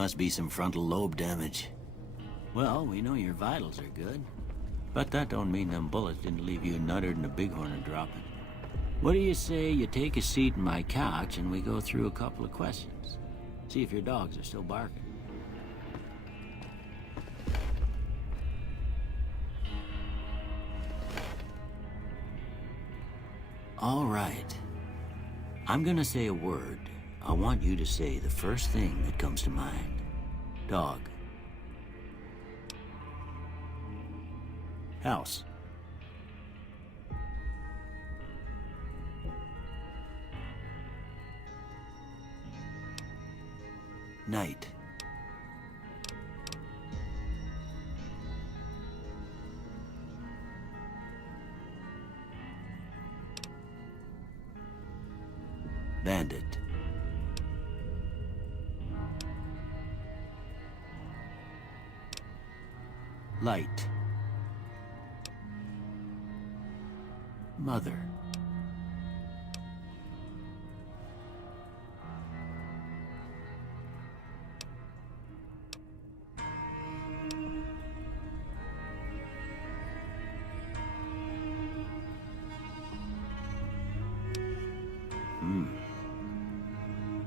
Must be some frontal lobe damage. Well, we know your vitals are good. But that don't mean them bullets didn't leave you nuttered and a bighorn and dropping. What do you say you take a seat in my couch and we go through a couple of questions? See if your dogs are still barking. All right. I'm gonna say a word. I want you to say the first thing that comes to mind. Dog. House. Night. Bandit. Light. Mother.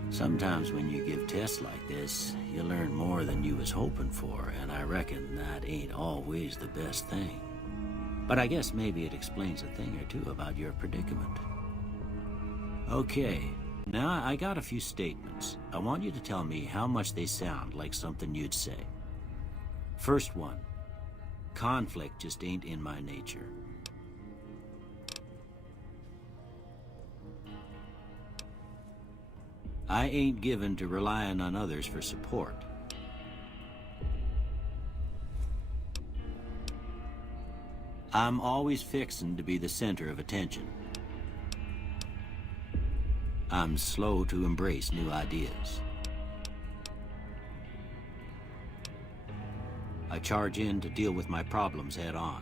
Sometimes when you give tests like this, you learn more than you was hoping for, and I reckon that ain't always the best thing. But I guess maybe it explains a thing or two about your predicament. Okay, now I got a few statements. I want you to tell me how much they sound like something you'd say. First one, conflict just ain't in my nature. I ain't given to relying on others for support. I'm always fixin' to be the center of attention. I'm slow to embrace new ideas. I charge in to deal with my problems head on.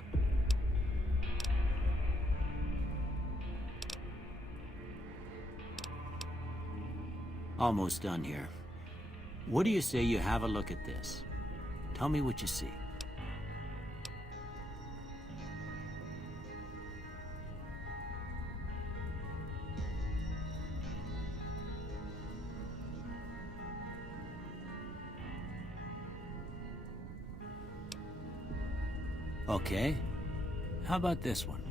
Almost done here. What do you say you have a look at this? Tell me what you see. Okay. How about this one?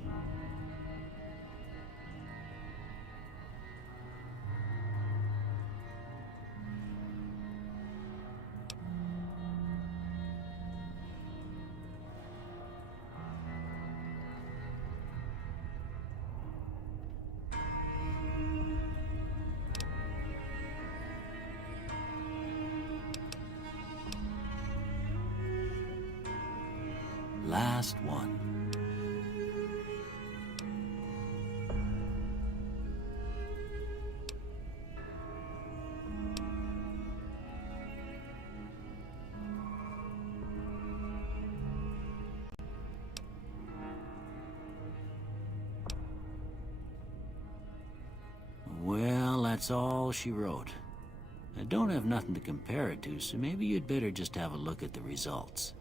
Last one. Well, that's all she wrote. I don't have nothing to compare it to, so maybe you'd better just have a look at the results.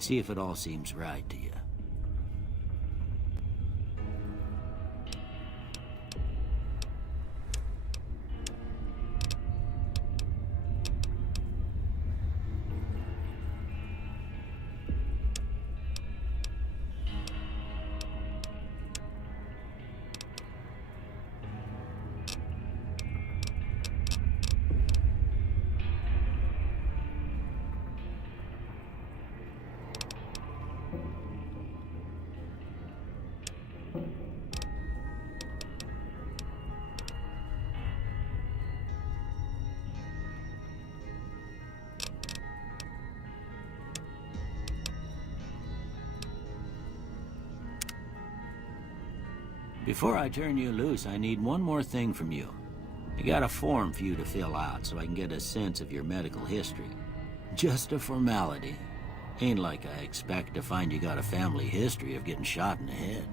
See if it all seems right to you. Before I turn you loose, I need one more thing from you. I got a form for you to fill out so I can get a sense of your medical history. Just a formality. Ain't like I expect to find you got a family history of getting shot in the head.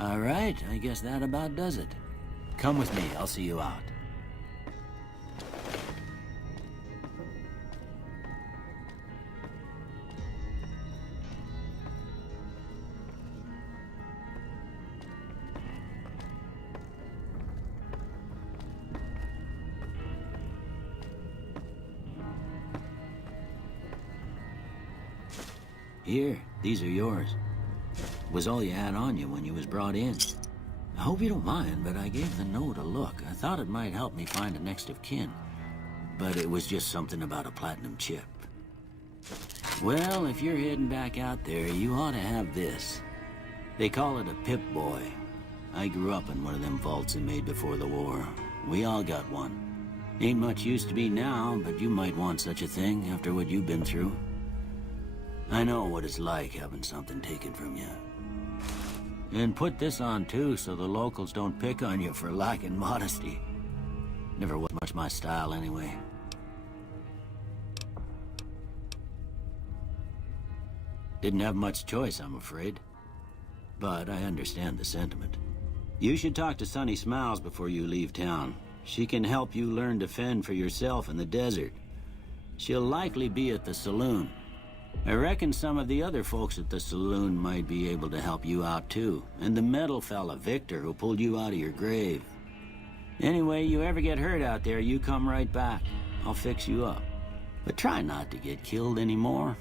All right, I guess that about does it. Come with me, I'll see you out. Here, these are yours. Was all you had on you when you was brought in. I hope you don't mind, but I gave the note a look. I thought it might help me find a next of kin. But it was just something about a platinum chip. Well, if you're heading back out there, you ought to have this. They call it a Pip-Boy. I grew up in one of them vaults they made before the war. We all got one. Ain't much use to me now, but you might want such a thing after what you've been through. I know what it's like having something taken from you. And put this on too, so the locals don't pick on you for lacking modesty. Never was much my style anyway. Didn't have much choice, I'm afraid. But I understand the sentiment. You should talk to Sunny Smiles before you leave town. She can help you learn to fend for yourself in the desert. She'll likely be at the saloon. I reckon some of the other folks at the saloon might be able to help you out too. And the metal fella, Victor, who pulled you out of your grave. Anyway, you ever get hurt out there, you come right back. I'll fix you up. But try not to get killed anymore.